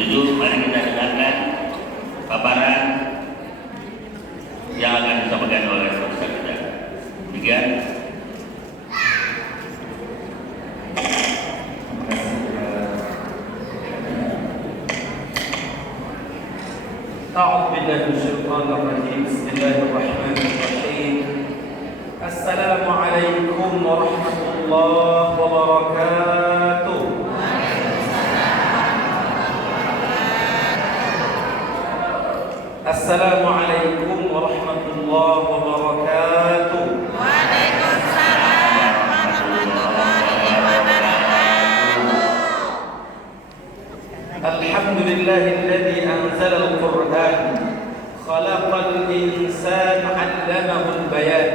Tujuh, mari kita dengarkan paparan yang akan disampaikan oleh Ustaz kita. Demikian. أعوذ بالله من الشيطان الرجيم بسم الله الرحمن الرحيم السلام عليكم ورحمة الله وبركاته السلام عليكم ورحمة الله وبركاته وعليكم السلام ورحمة الله وبركاته الحمد لله الذي أنزل القرآن خلق الإنسان علمه البيان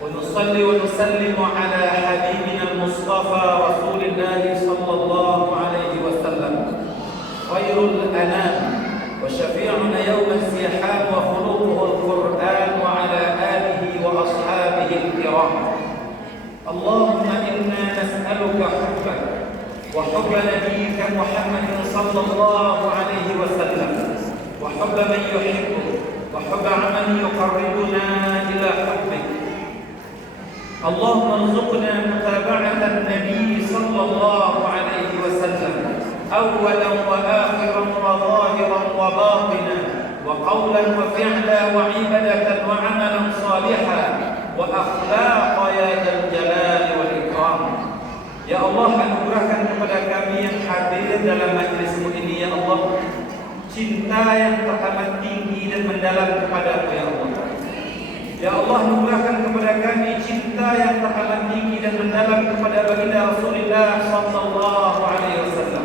ونصلي ونسلم على حبيبنا المصطفى رسول الله صلى الله عليه وسلم خير الأنام وشفيعنا يوم الزحام وخلقه القرآن وعلى آله وأصحابه الكرام اللهم إنا نسألك حبك وحب نبيك محمد صلى الله عليه وسلم وحب من يحبك وحب عمل يقربنا إلى حبك اللهم ارزقنا متابعة النبي صلى الله عليه وسلم أولا وآخرا وظاهرا وباطنا وقولا وفعلا وعبادة وعملا صالحا وأخلاق يا ذا الجلال والإكرام. Ya Allah, anugerahkan kepada kami yang hadir dalam majlismu ini, ya Allah, cinta yang teramat tinggi dan mendalam kepadamu, ya Allah. Ya Allah, anugerahkan kepada kami cinta yang teramat tinggi dan mendalam kepada baginda Rasulullah sallallahu alaihi wasallam.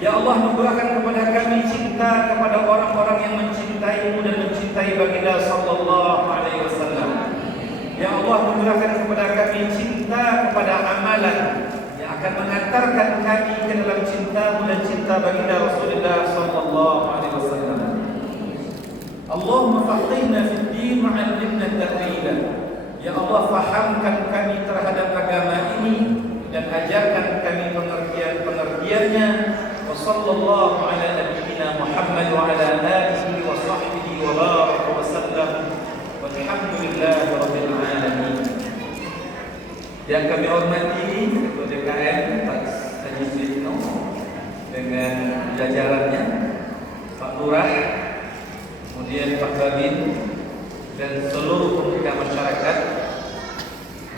Ya Allah, anugerahkan kepada kami cinta kepada orang-orang yang mencintaimu dan mencintai baginda sallallahu alaihi wasallam. Ya Allah, anugerahkan kepada kami cinta kepada amalan yang akan mengantarkan kami ke dalam cintamu dan cinta baginda Rasulullah sallallahu alaihi wasallam. Allahumma faqihna fid din wa 'allimna at-ta'wila. Ya Allah, fahamkan kami terhadap agama ini dan ajarkan kami pengertian-pengertiannya. Wa sallallahu ala nabiyyina Muhammad wa ala alihi wa sahbihi wa baraka wa sallam. Walhamdulillahi rabbil alamin. Yang kami hormati Ketua DKM Pak Haji Sino dengan jajarannya, Pak Lurah, kemudian Pak Babin dan seluruh pemuda masyarakat,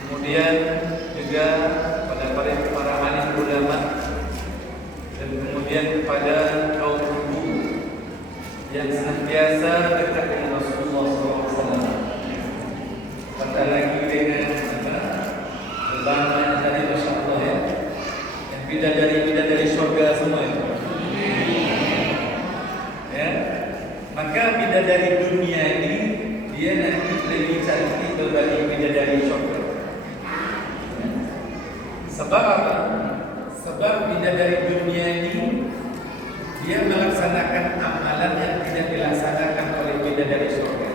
kemudian juga pada para alim ulama, dan kemudian kepada kaum ibu yang senantiasa dekat dengan Rasulullah SAW. Pada lagi dengan berbangga dari Masya Allah, ya, yang bidadari surga semua itu. Ya, maka bidadari dunia ini dia nanti lebih cantik berbanding bidadari surga. Sebab apa? Sebab bidadari dunia ini dia melaksanakan amalan yang tidak dilaksanakan oleh bidadari surga.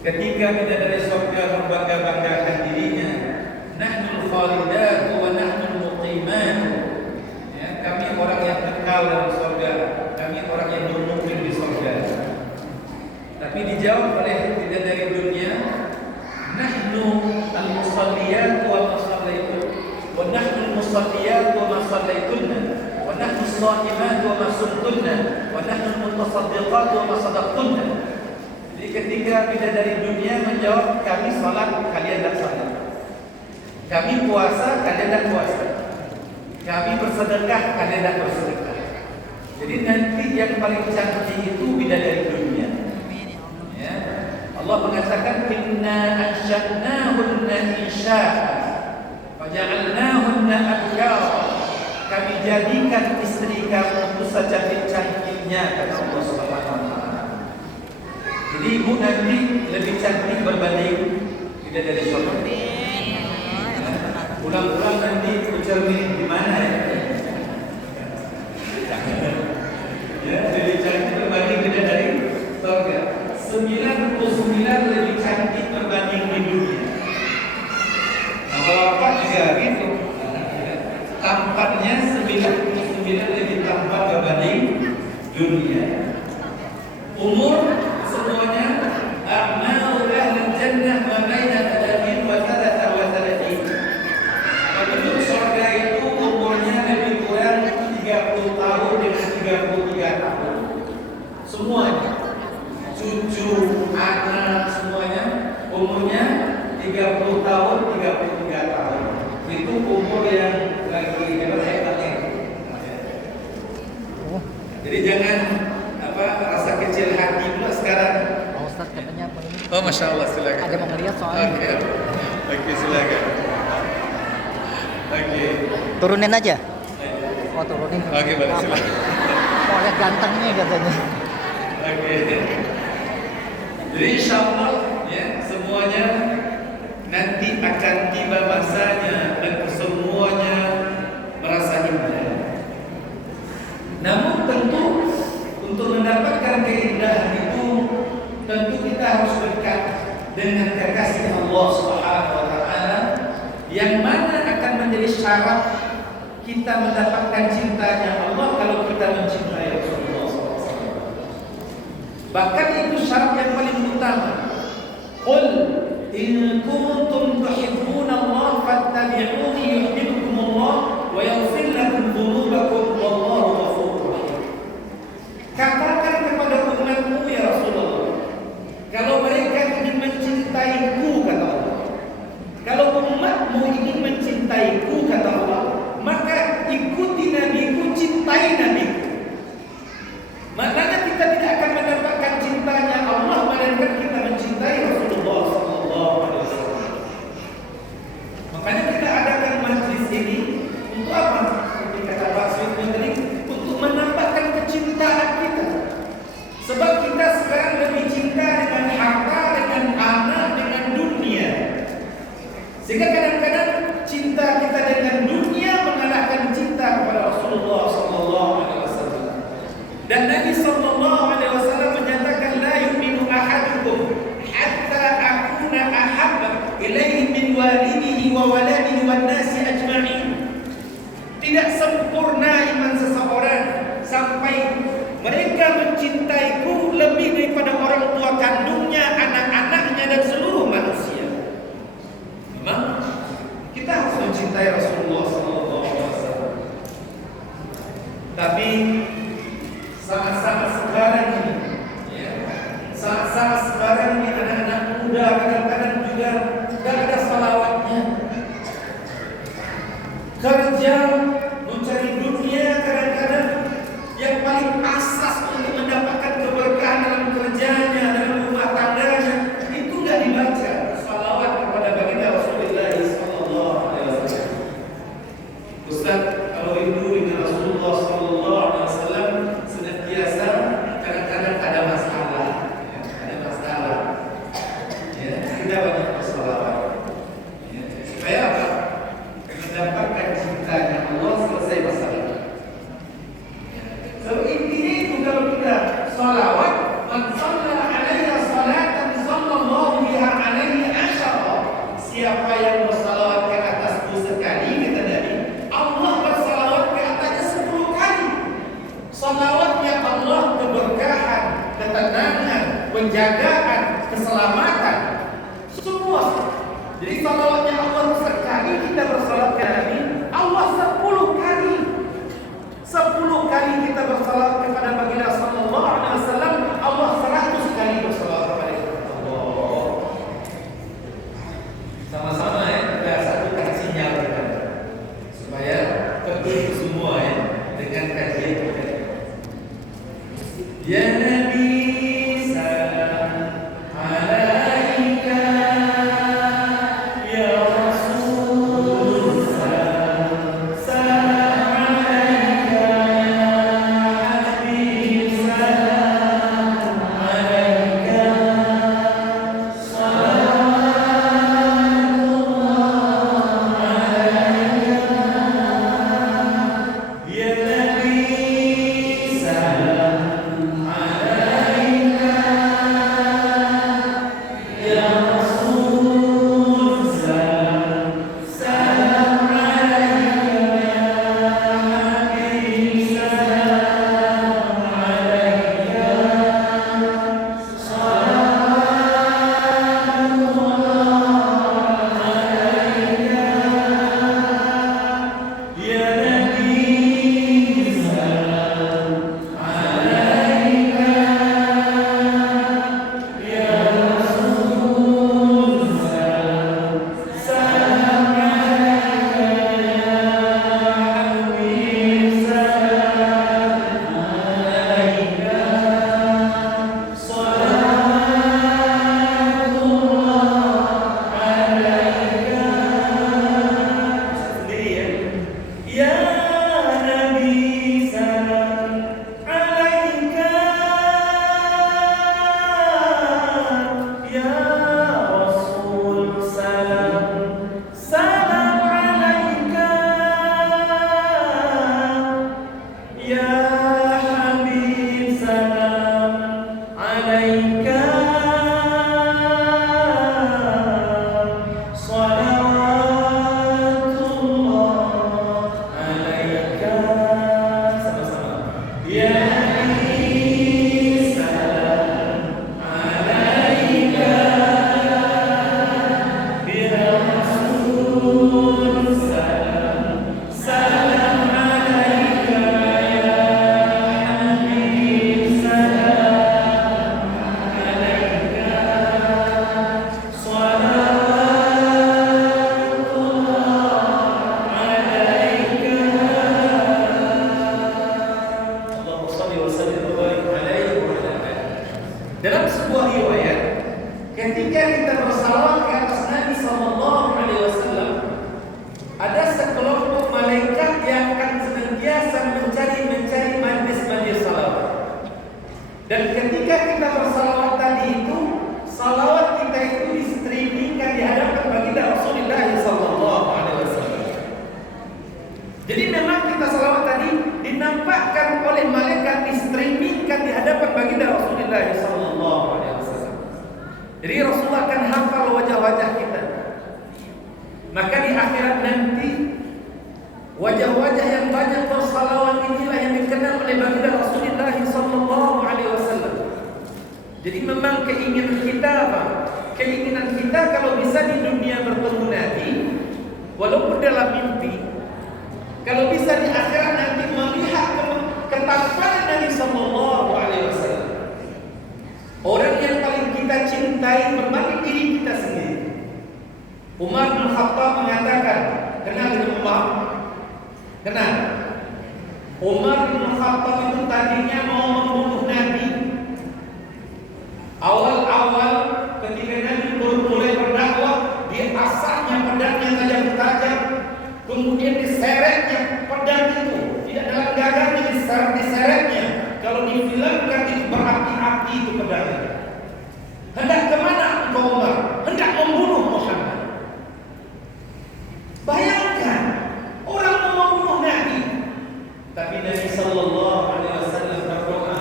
Ketika bidadari surga membangga-banggakan dirinya, nahnul khalidatu wa nahnul muqimat. Ya, kami orang yang kekal dalam surga, kami orang yang bermukim di surga. Tapi dijawab oleh bidadari dunia, nahnu al-musalliyat wa masallaitun, wa nahnu al-musalliyat wa masallaitunna, wa nahnu as-sha'imat wa masumtunna, wa nahnu al-mutasaddiqat wa masadaqtunna. Jadi ketika bidadari dunia menjawab, kami salat, kalian tidak salat. Kami puasa, kalian tidak puasa. Kami bersedekah, kalian tidak bersedekah. Jadi nanti yang paling cantik itu bidadari dunia. Ya. Allah mengatakan inna ansha'nahunna insya'a faja'alnahunna abkara. Kami jadikan istri kamu itu secantik-cantiknya, kata Allah Subhanahu wa taala. Jadi ibu nanti lebih cantik berbanding bidadari surga. Pulang-pulang nanti bercermin di mana, ya? Ya, lebih cantik berbanding bidadari surga. 99 lebih cantik berbanding di dunia. Nah, kalau apa juga gitu. Tampaknya 99 lebih tampan dunia. Umur semuanya a'malu ahli jannah ma baina 30 wa 33. Penduduk surga itu umurnya lebih kurang 30 tahun dengan 33 tahun. Semuanya, cucu, anak, semuanya umurnya 30 tahun, 33 tahun. Itu umur yang lagi hebat-hebatnya. Jadi jangan rasa kecil hati pula sekarang. Pak Ustadz katanya apa ini? Oh, Masya Allah, silakan. Ada mau ngeliat soalnya. Oke, silakan. Oke. Turunin aja. Oh turunin. Oke, boleh, silakan. Mau lihat gantengnya katanya. Oke. Jadi insya Allah ya semuanya nanti akan tiba masanya dan semuanya merasa indah. Namun tentu untuk mendapatkan keindahan itu tentu kita harus dekat dengan kekasih Allah Subhanahu wa taala yang mana akan menjadi syarat kita mendapatkan cintanya Allah kalau kita mencintai Rasulullah SAW. Bahkan itu syarat yang paling utama. Qul in kuntum tuhibbuna Allah fattabi'uni yuhibbukum Allah wa yaghfir lakum dhunubakum wallahu ghafurur rahim. Katakan kepada umatmu ya Rasulullah, kalau mereka ingin mencintaiku kata Allah, kalau umatmu ingin mencintaiku kata Allah, maka ikuti nabiku, cintai nabiku. Maknanya kita tidak akan mendapatkan cintanya Allah melainkan kita mencintai Rasulullah sallallahu alaihi wasallam. Makanya kita adakan majlis ini untuk apa? Seperti kata Pak Suyuti tadi, untuk menambahkan kecintaan kita. Sebab kita sekarang lebih cinta dengan harta, dengan anak, dengan dunia. Sehingga kadang-kadang cinta kita dengan dunia mengalahkan cinta kepada Rasulullah sallallahu alaihi wasallam. Dan Nabi sallallahu alaihi wasallam menyatakan la yu'minu ahadukum hatta akuna ahabba ilaihi min walidihi wa waladihi wan nasi ajma'in. Tidak sempurna iman seseorang sampai mereka mencintaiku lebih daripada orang tua kandungnya, anak-anaknya dan seluruh manusia. Memang kita harus mencintai Rasulullah sallallahu alaihi wasallam. Tapi saat-saat sekarang ini, ya, saat-saat sekarang ini anak-anak muda kadang-kadang juga tidak ada salawatnya. Kerja mencari dunia kadang-kadang yang paling asas untuk mendapatkan keberkahan dalam kerjanya, dalam rumah tangganya itu tidak dibaca salawat kepada baginda Rasulullah sallallahu alaihi wasallam. Ustaz, kalau rindu dengan Rasulullah sallallahu alaihi wasallam senantiasa kadang-kadang ada masalah, ya, kita banyak bersalawat, ya, supaya apa? Mendapatkan cintanya Allah selesai masalah. So intinya itu kalau kita salawat, man shalla alaihi salatan sallallahu biha alaihi asyara. Siapa yang bersalawat ke atasku sekali, kata Nabi, Allah bersalawat ke atasnya 10 kali. Salawatnya Allah keberkahan, ketenangan, penjagaan, keselamatan, semua. Jadi salawatnya Allah sekali, kita bersalawat ke Nabi, Allah 10 kali. 10 kali kita bersalawat kepada baginda sallallahu alaihi wasallam, Allah 100 kali bersalawat kepada Allah. Sama-sama ya, kita satukan sinyal kita supaya tertuju semua ya dengan kajian kita. Ya Nabi salam alaika, ya Rasul salam alaika, ya Habib salam alaika, salawatullah alaika, ya Nabi salam alaika. kita bersalawat tadi itu, salawat kita itu di-streamingkan di hadapan baginda Rasulullah sallallahu alaihi wasallam. Jadi memang kita salawat tadi dinampakkan oleh malaikat, di-streamingkan di hadapan baginda Rasulullah sallallahu alaihi wasallam. Jadi Rasulullah akan hafal wajah-wajah kita. Maka di akhirat nanti wajah-wajah yang banyak bersalawat inilah yang dikenal oleh baginda Rasulullah sallallahu alaihi wasallam. Jadi memang keinginan kita apa? Keinginan kita kalau bisa di dunia bertemu Nabi, walaupun dalam mimpi, kalau bisa di akhirat nanti melihat ketampanan Nabi sallallahu alaihi wasallam. Orang yang paling kita cintai berbanding diri kita sendiri. Umar bin Khattab mengatakan, kenal dengan Umar? Kenal? Umar bin Khattab itu tadinya mau membunuh Nabi. Awal-awal ketika Nabi mulai berdakwah, dia asahnya pedangnya tajam-tajam, kemudian diseretnya pedang itu, tidak dalam gagahnya, diseretnya. Kalau difilmkan itu berapi-api itu pedangnya. Hendak kemana engkau Umar? Hendak membunuh Muhammad. Bayangkan, orang mau membunuh Nabi, tapi Nabi sallallahu alaihi wasallam berdoa,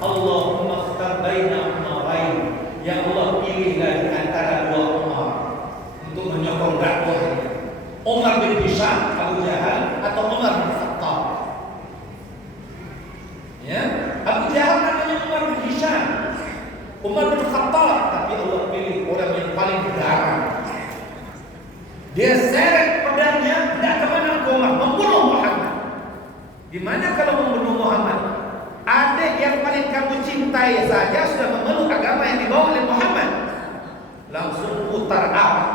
Allahumma ikhtar baina umarain, ya Allah pilihlah di antara dua Umar untuk menyokong dakwah. Umar bin Hisham, Abu Jahal, atau Umar bin Khattab. Ya, Abu Jahal namanya Umar bin Hisham, Umar bin Khattab, tapi Allah pilih orang yang paling garang. Dia seret pedangnya, tidak kemana Umar, membunuh Muhammad. Gimana kalau membunuh Muhammad? Adik yang paling kamu cintai saja sudah memeluk agama yang dibawa oleh Muhammad, langsung putar arah.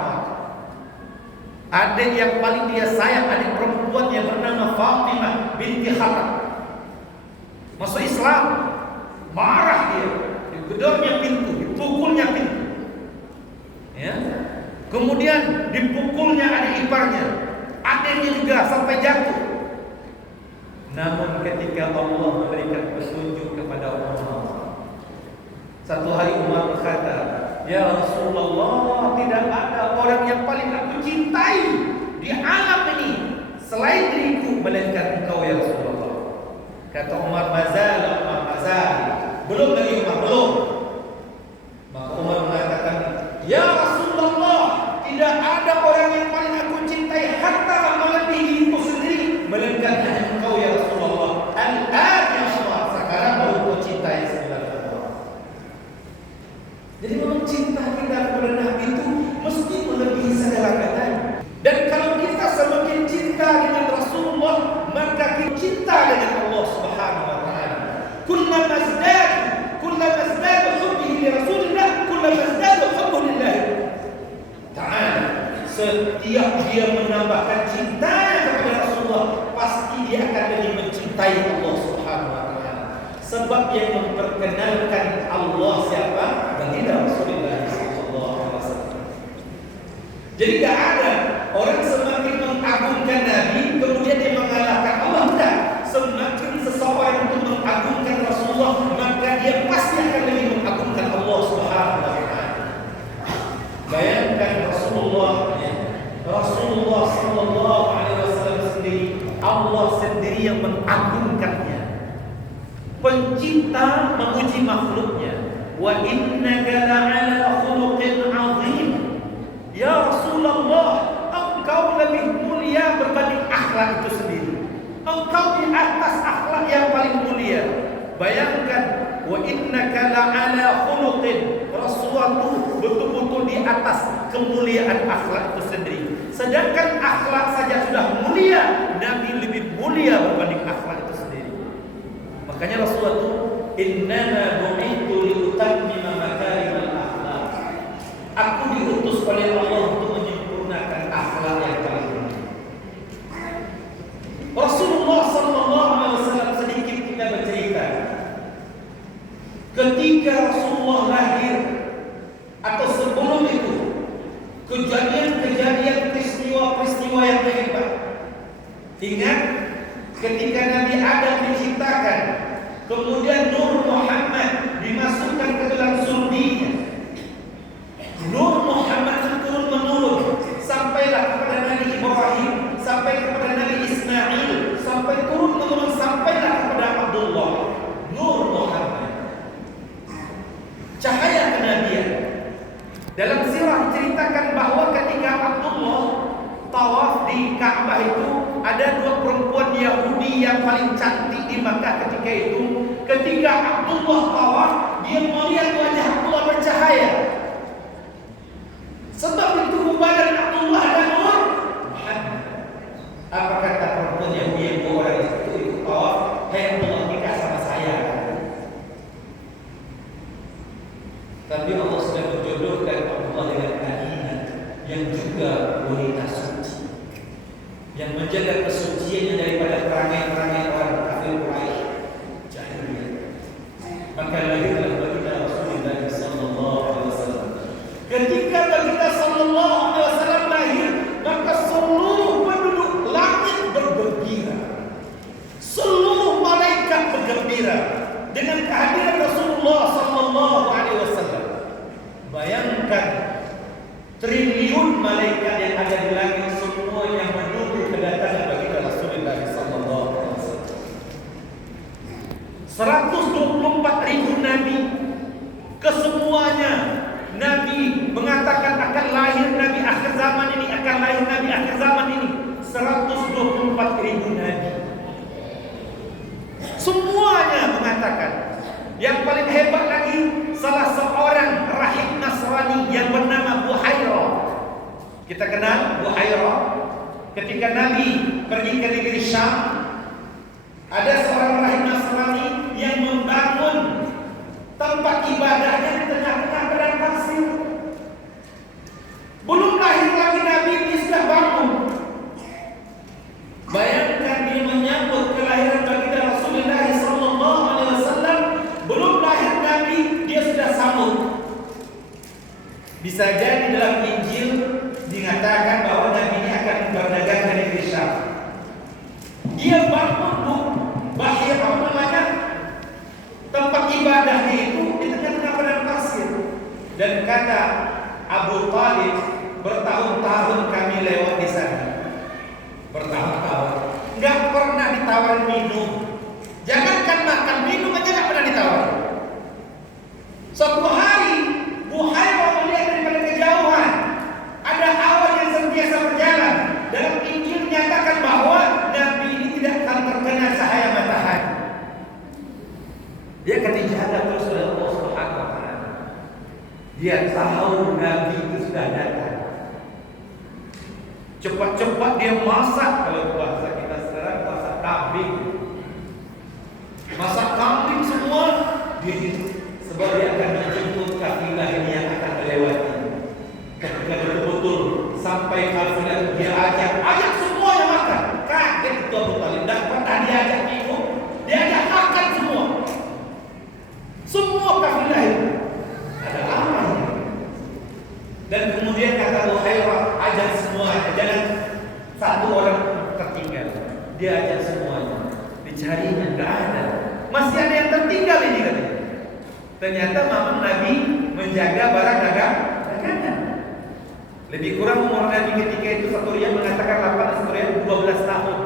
Adik yang paling dia sayang, adik perempuan yang bernama Fatimah binti Khattab, masuk Islam, marah dia, digedornya pintu, dipukulnya pintu, ya. Kemudian dipukulnya adik iparnya, adiknya juga sampai jatuh. Namun ketika Allah memberikan petunjuk kepada Umar, satu hari Umar berkata, ya Rasulullah, tidak ada orang yang paling aku cintai di alam ini selain diriku melainkan engkau ya Rasulullah. Kata Umar, mazal, belum lagi Umar, belum. Maka Umar mengatakan, ya Rasulullah, tidak ada orang yang paling aku cintai hatta melebihi diriku sendiri melainkan hanya engkau ya Rasulullah. Al-an ya Allah, sekarang baru kau cintai sebenarnya. Jadi memang cinta kita kepada Nabi itu mesti melebihi segala-galanya. Dan kalau kita semakin cinta dengan Rasulullah, maka kita cinta dengan Allah Subhanahu wa taala. Kullama izdada hubbi li Rasulillah, kullama izdada hubbu lillah ta'ala. Setiap dia menambahkan cintanya kepada Rasulullah, pasti dia akan lebih mencintai Allah Subhanahu wa taala. Sebab yang memperkenalkan Allah siapa? Baginda Rasulullah sallallahu alaihi wasallam. Jadi tidak ada orang semakin mengagungkan Nabi kemudian dia mengalahkan Allah. Tidak. Semakin seseorang itu mengagungkan Rasulullah, maka dia pasti akan lebih mengagungkan Allah Subhanahu wa taala. Bayangkan Rasulullah sallallahu alaihi wasallam sendiri, Allah sendiri yang mengagungkannya. Pencipta memuji makhluknya. Wa innaka la'ala khuluqin 'azim. Ya Rasulullah, engkau lebih mulia berbanding akhlak itu sendiri. Engkau di atas akhlak yang paling mulia. Bayangkan, wa innaka la'ala khuluqin, Rasulullah itu betul-betul di atas kemuliaan akhlak itu sendiri. Sedangkan akhlak saja sudah mulia, Nabi lebih mulia berbanding akhlak itu sendiri. Makanya Rasulullah itu innama bu'ithu liutammima makarimal akhlak. Aku diutus oleh Allah untuk menyempurnakan akhlak yang paling mulia. Rasulullah sallallahu alaihi wasallam, sedikit kita bercerita. Ketika Rasulullah lahir atau sebelum itu, kejadian-kejadian peristiwa-peristiwa yang hebat. Ingat ketika Nabi Adam diciptakan, kemudian Nur Muhammad dimasukkan ke dalam surdinya. Nur Muhammad turun menurun sampailah kepada Nabi Ibrahim, sampai kepada Nabi Ismail, sampai turun menurun sampailah kepada Abdullah. Nur Muhammad, cahaya kenabian. Dalam sirah diceritakan bahwa ketika Abdullah tawaf di Ka'bah itu, ada dua perempuan Yahudi yang paling cantik di Makkah ketika itu. Ketika Abdullah tawaf, dia melihat wajah Abdullah bercahaya. Sebab itu badan Abdullah ada nur Muhammad. Apa kata perempuan Yahudi yang dua orang itu tawaf? Hai Abdullah, nikah sama saya. Tapi Allah sudah berjodohkan Abdullah dengan Aminah yang juga wanita suci, yang menjaga kesuciannya daripada perangai-perangai orang kafir Quraisy jahiliyah. Maka lahirlah baginda Rasulullah sallallahu alaihi wasallam. Ketika baginda sallallahu alaihi wasallam lahir, maka seluruh penduduk langit bergembira, seluruh malaikat bergembira dengan kehadiran Rasulullah sallallahu alaihi wasallam. Bayangkan triliun malaikat yang ada di langit semuanya menunggu kedatangan baginda Rasulullah sallallahu alaihi wasallam. 124.000 nabi, kesemuanya nabi mengatakan akan lahir nabi akhir zaman ini, akan lahir nabi akhir zaman ini. 124.000 nabi, semuanya mengatakan. Yang paling hebat lagi, salah seorang rahib Nasrani yang bernama Buhairah. Kita kenal Buhairah. Ketika Nabi pergi ke negeri Syam, ada seorang rahib Nasrani yang membangun tempat ibadahnya di tengah-tengah padang pasir. Belum lahir lagi Nabi, dia sudah bangun. Bayangkan dia menyambut kelahiran baginda Rasulullah sallallahu alaihi wasallam. Belum lahir Nabi, dia sudah sambut. Bisa jadi dalam Injil dikatakan bahwa Nabi ini akan berdagang ke negeri Syam. Dia bangun bahir apa namanya, tempat ibadahnya itu di tengah-tengah padang pasir. Dan kata Abu Talib, bertahun-tahun kami lewat di sana. Bertahun-tahun, nggak pernah ditawar minum. Jangankan makan, minum aja nggak pernah ditawar. Suatu hari Buhairah melihat daripada kejauhan ada awan yang senantiasa berjalan. Dalam Injil menyatakan bahwa Nabi ini tidak akan terkena cahaya matahari. Dia akan dijaga terus oleh Allah Subhanahu wa taala. Dia tahu Nabi itu sudah datang. Cepat-cepat dia masak, kalau bahasa kita sekarang masak kambing. Masak kambing semua dia hidup. Sebab dia akan menjemput kafilah ini yang akan melewati. Ketika betul-betul sampai kafilah, dia ajak semuanya makan. Kaget itu Abu Talib, tidak pernah diajak minum, diajak makan semua. Semua kafilah itu ada apa ini? Dan kemudian kata Buhairah, ajak semuanya, jangan satu orang tertinggal. Dia ajak semuanya, dicarinya tidak ada. Masih ada yang tertinggal ini katanya. Ternyata memang Nabi menjaga barang dagangan. Lebih kurang umur Nabi ketika itu, satu riwayat mengatakan 8, satu riwayat 12 tahun.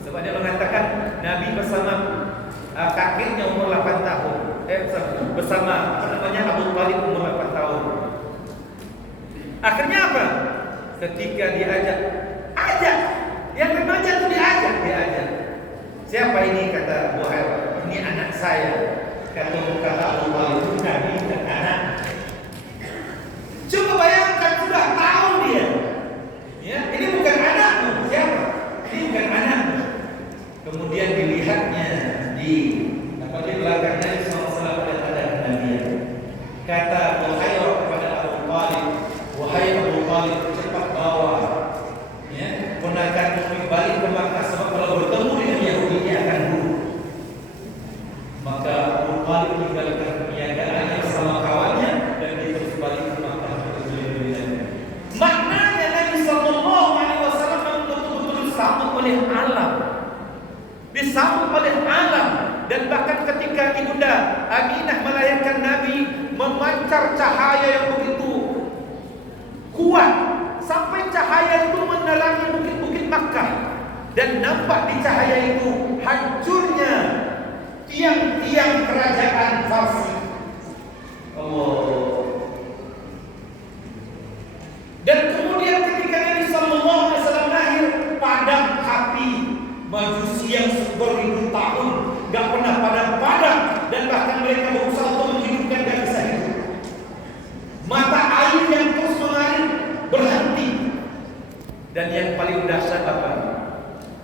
Sebab dia mengatakan Nabi bersama kakeknya umur 8 tahun. Bersama Abu Talib umur 8 tahun. Akhirnya apa? Ketika diajak, yang remaja itu diajak. Siapa ini? Kata Buhairah, ini anak saya. Kata Abu Talib, itu Nabi dan anak. Coba bayangkan, sudah tahu dia. Ya, ini bukan anakmu. Siapa? Ini bukan anakmu. Kemudian dilihatnya di belakangnya SAW ada kenabian. Kata Buhairah kepada Abu Talib, wahai Abu Talib, cepat bawa ponakanmu balik ke Makkah, sebab kalau bertemu dengan Yahudi dia akan bunuh. Maka Abu Talib tinggalkan perniagaannya bersama kawannya dan dia terus balik ke Makkah. Maknanya Nabi sallallahu alaihi wasallam betul-betul disambut oleh alam. Dan bahkan ketika Ibunda Bunda Aminah melahirkan Nabi memancar cahaya yang begitu kuat sampai cahaya itu menerangi bukit-bukit Makkah, dan nampak di cahaya itu hancurnya tiang-tiang kerajaan Farsi. Allah. Dan kemudian ketika Nabi sallallahu alaihi wasallam lahir, padam api Majusi yang beribu tahun gak pernah padam-padam, dan bahkan mereka berusaha untuk menghidupkan, gak bisa hidup. Mata air yang terus mengalir berhenti. Dan yang paling dahsyat apa?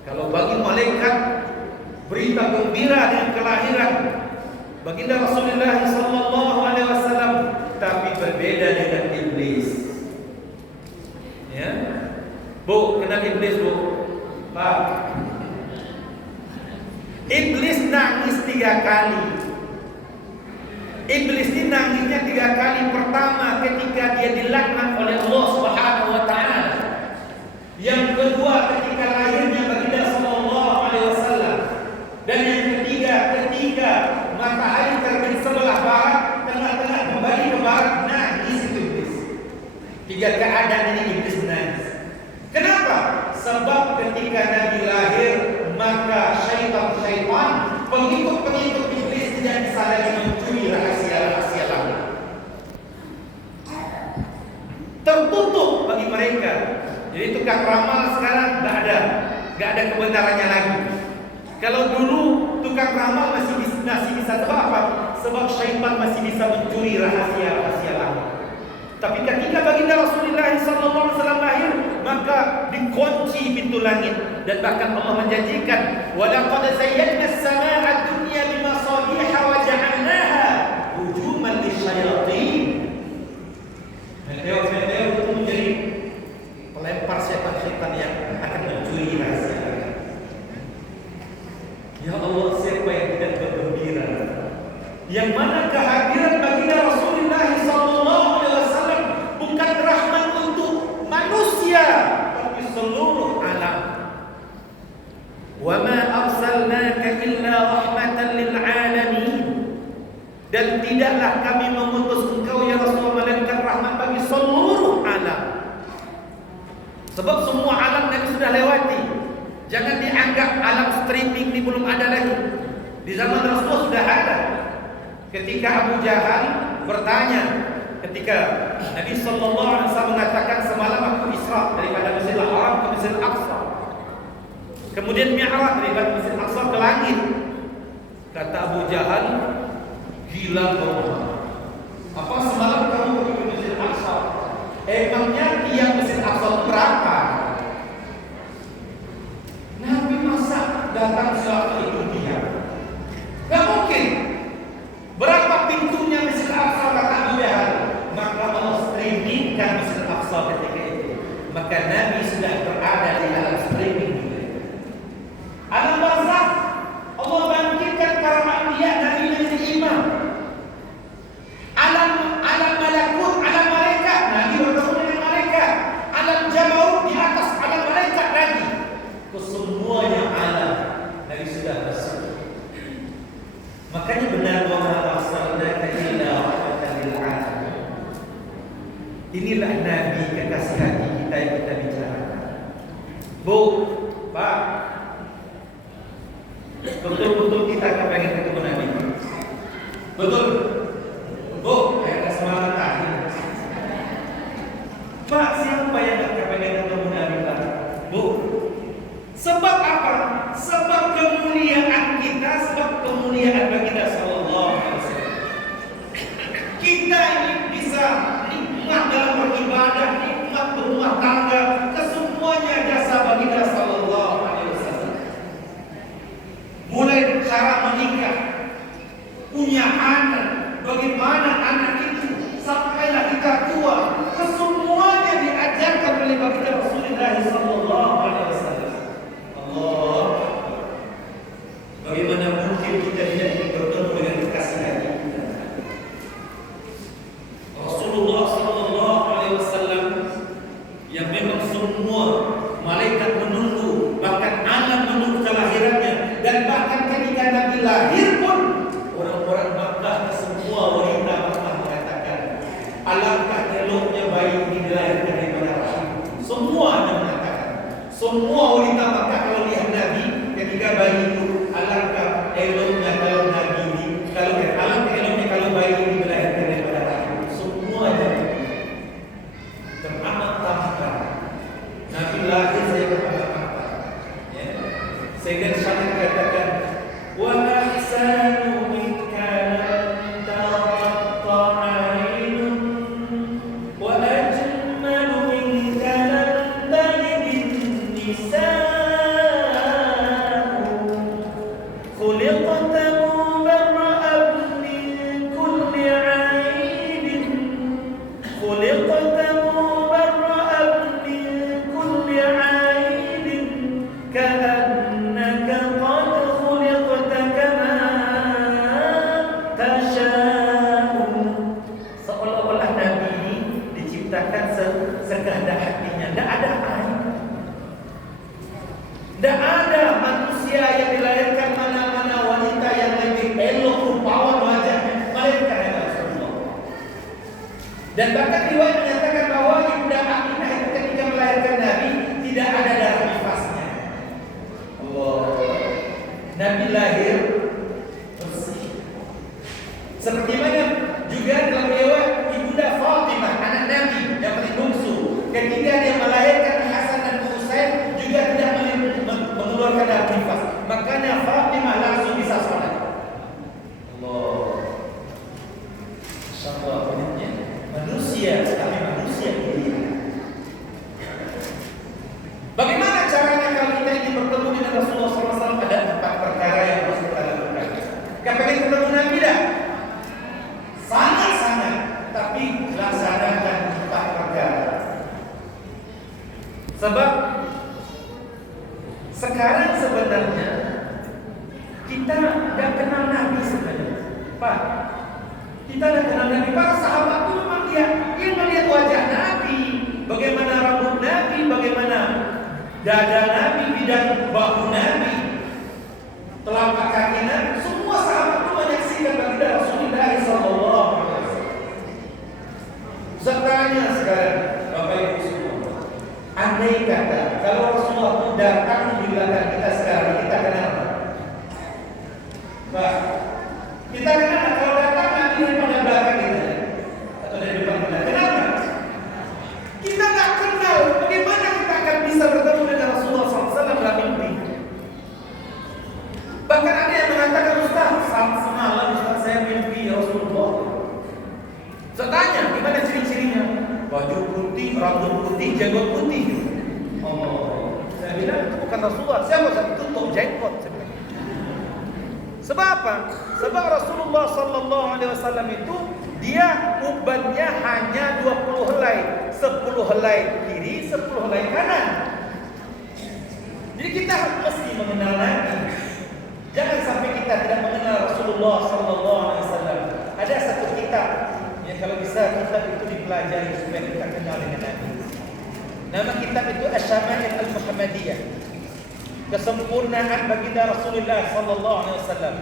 Kalau bagi malaikat berita gembira dengan kelahiran baginda Rasulullah sallallahu alaihi wasallam, tapi berbeda dengan iblis. Ya. Bu, kenal iblis, Bu? Pak. Iblis nangis 3 kali. Iblis ini nangisnya 3 kali. Pertama ketika dia dilaknat oleh Allah Subhanahu wa taala. Yang kedua ketika lahirnya baginda sallallahu alaihi wasallam. Dan yang ketiga ketika matahari terbit sebelah barat, tengah-tengah kembali ke barat, nangis iblis. 3 keadaan ini iblis menangis. Kenapa? Sebab ketika Nabi lahir, maka syaitan-syaitan, pengikut-pengikut iblis tidak bisa lagi mencuri rahasia-rahasia lama. Tertutup bagi mereka. Jadi tukang ramal sekarang nggak ada kebenarannya lagi. Kalau dulu tukang ramal masih bisa apa? Sebab syaitan masih bisa mencuri rahasia-rahasia lama. Tapi ketika baginda Rasulullah SAW lahir, maka dikunci pintu langit, dan bahkan Allah menjanjikan, "Walaqad zayyana as-samaa'a ad-dunya bimasabiha wa ja'alnaha rujuman lisyayatin." Meteor itu menjadi pelempar setan-setan yang akan mencuri rahasia. Ya Allah, siapa yang tidak bergembira? Yang mana kehadiran baginda Rasulullah SAW bukan rahmat untuk manusia, tapi seluruh alam. Wa ma arsalnaka illa rahmatan lil alamin. Dan tidaklah kami mengutus engkau ya Rasul melainkan rahmat bagi seluruh alam. Sebab semua alam Nabi sudah lewati. Jangan dianggap alam streaming ini belum ada lagi. Di zaman Rasul sudah ada. Ketika Abu Jahal bertanya, ketika Nabi sallallahu alaihi wasallam mengatakan, "Semalam aku Isra daripada Masjidil Haram ke Masjidil Aqsa." Kemudian Mi'raj daripada Masjidil Aqsa ke langit. Kata Abu Jahal, "Gila kau. Apa semalam kamu pergi ke Masjidil Aqsa? Emangnya tiang Masjidil Aqsa itu berapa? Nabi masa datang suatu itu dia? Gak mungkin. Berapa pintunya Masjidil Aqsa?" kata Abu Jahal. Maka Allah streamingkan Masjidil Aqsa ketika itu. Maka Nabi sudah berada di alam streaming. Alam barzakh, Allah bangkitkan para anbiya, Nabi menjadi imam. Alam malakut, alam malaikat, Nabi bertemu dengan malaikat. Alam jabarut, di atas alam malaikat lagi. Kesemuanya alam Nabi sudah masuk. Makanya benar bahwa arsalnaka illa rahmatan lil alamin. Inilah Nabi kekasih hati kita yang kita bicarakan. Bu, Pak, betul-betul kita akan pengen ketemu Nabi. Betul? Bu, ada semangat tadi. Pak, siapa yang akan pengen ketemu Nabi, Pak? Bu, sebab apa? Sebab kemuliaan kita, sebab kemuliaan baginda sallallahu alaihi wasallam. Kita ini bisa nikmat dalam beribadah, nikmat berumah tangga, kesemuanya jasa baginda sallallahu alaihi wasallam. Mulai cara menikah, punya anak, bagaimana anak itu sampailah kita tua, kesemuanya diajarkan oleh baginda Rasulullah sallallahu alaihi wasallam. Allah, bagaimana mungkin kita tidak bertemu dengan kekasih hati kita? Rasulullah sallallahu alaihi wasallam yang memang semua malaikat menunggu, bahkan alam menunggu kelahirannya, dan bahkan ketika Nabi lahir pun orang-orang Semua wanita Makkah kalau lihat Nabi ketika bayi itu, alangkah eloknya kalau Nabi ini, alangkah eloknya kalau bayi ini melahirkan daripada rahim. Semua jadi teramat tampan. Nabi lahir saya teramat tampan. Ya. Sehingga syaitan katakan, wa ahsanu minka lam taqatta 'ainun wa ajmalu minka lam talid an-nisaa khuliqta mubarra'an min kulli 'aibin khuliqta mubarra'an min kulli 'aibin ka'annaka qad khuliqta kama tasha'u. Seolah-olah Nabi ini diciptakan sekehendak hatinya, tidak ada aib. Tidak ada manusia yang dilahirkan mana-mana wanita yang lebih elok rupawan wajahnya melainkan Rasulullah. Dan bahkan riwayat menyatakan bahwa Ibunda Aminah itu ketika melahirkan Nabi tidak ada darah nifasnya. Allah. Nabi lahir bersih. Seperti mana juga dalam riwayat Ibunda Fatimah anak Nabi yang paling bungsu, ketika dia melahirkan Hasan dan Husain juga tidak mengeluarkan darah nifas. Makanya Fatimah langsung bisa sholat. Allah. Insyaallah uniknya manusia, tapi manusia ini. Bagaimana caranya kalau kita ingin bertemu dengan Rasulullah SAW? Ada 4 perkara yang harus kita lakukan. Kita pengen ketemu Nabi dah? Sangat-sangat, tapi laksanakan 4 perkara. Sebab sekarang sebenarnya kita tidak kenal Nabi sebenarnya, Pak. Kita tidak kenal Nabi. Para sahabat itu memang dia melihat wajah Nabi, bagaimana rambut Nabi, bagaimana dada Nabi, bidang bahu Nabi, telapak kaki Nabi. Semua sahabat itu menyaksikan baginda Rasulullah SAW. Sekarangnya sekarang, Bapak Ibu semua, andai kata kalau Rasulullah itu datang di belakang kita sekarang, kita kenal, Pak. Kita kenal kalau datang Nabi daripada belakang kita atau dari depan kita, kenal nggak? Kita nggak kenal. Bagaimana kita akan bisa bertemu dengan Rasulullah SAW dalam mimpi? Bahkan ada yang mengatakan, Ustaz, semalam Ustaz saya mimpi Rasulullah. Saya tanya, gimana ciri-cirinya? Baju putih, rambut putih, jenggot putih. Oh, saya bilang itu bukan Rasulullah. Siapa Ustaz? Itu untuk jenggot. Sebab apa? Sebab Rasulullah SAW itu dia ubannya hanya 20 helai, 10 helai kiri, 10 helai kanan. Jadi kita mesti mengenal Nabi. Jangan sampai kita tidak mengenal Rasulullah SAW. Ada satu kitab yang kalau bisa kitab itu dipelajari supaya kita kenal dengan Nabi. Nama kitab itu Asy-Syama'il Al-Muhammadiyah. Kesempurnaan baginda Rasulullah SAW.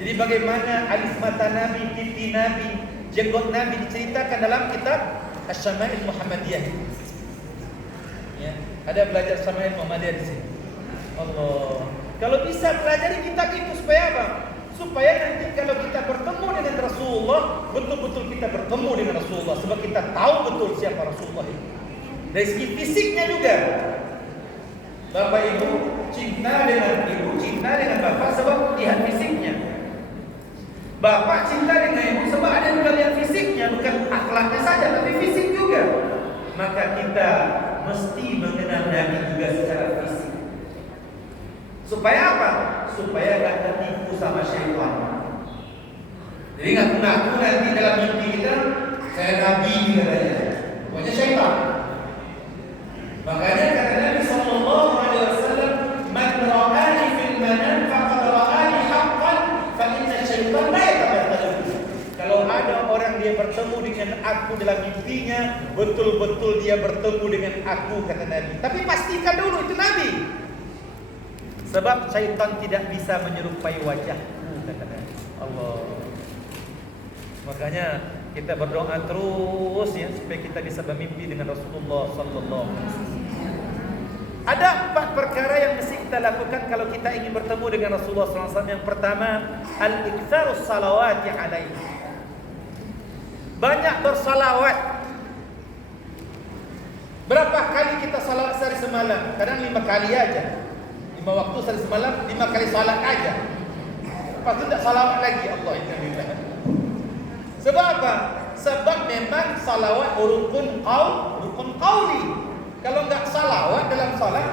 Jadi bagaimana alis mata Nabi, pipi Nabi, jenggot Nabi diceritakan dalam kitab Asy-Syama'il Muhammadiyah. Ya, ada belajar Asy-Syama'il Muhammadiyah di sini. Allah. Kalau bisa pelajari kitab itu supaya apa? Supaya nanti kalau kita bertemu dengan Rasulullah, betul-betul kita bertemu dengan Rasulullah, sebab kita tahu betul siapa Rasulullah itu. Dari segi fisiknya juga. Bapak Ibu cinta dengan ibu, cinta dengan bapak sebab lihat fisiknya. Bapak cinta dengan ibu sebab ada juga lihat fisiknya, bukan akhlaknya saja, tapi fisik juga. Maka kita mesti mengenal Nabi juga secara fisik. Supaya apa? Supaya gak tertipu sama syaitan. Jadi ngaku-ngaku nanti dalam mimpi kita, saya Nabi katanya. Pokoknya syaitan. Makanya kata Nabi SAW, "Man ra'ani fil manam faqad ra'ani haqqan, fa inna syaitan la yatabaddal." Kalau ada orang dia bertemu dengan aku dalam mimpinya, betul-betul dia bertemu dengan aku, kata Nabi. Tapi pastikan dulu itu Nabi. Sebab syaitan tidak bisa menyerupai wajahku, kata Nabi. Allah. Makanya kita berdoa terus ya supaya kita bisa bermimpi dengan Rasulullah sallallahu alaihi wasallam. Ada 4 perkara yang mesti kita lakukan kalau kita ingin bertemu dengan Rasulullah SAW. Yang pertama, al-iktsarus salawati alaihi. Banyak bersalawat. Berapa kali kita salawat sehari semalam? Kadang 5 kali aja. 5 waktu sehari semalam, 5 kali salat aja. Lepas itu tak salawat lagi. Allah Alhamdulillah. Sebab apa? Sebab memang salawat rukun qauli. Kalau enggak salawat dalam salat,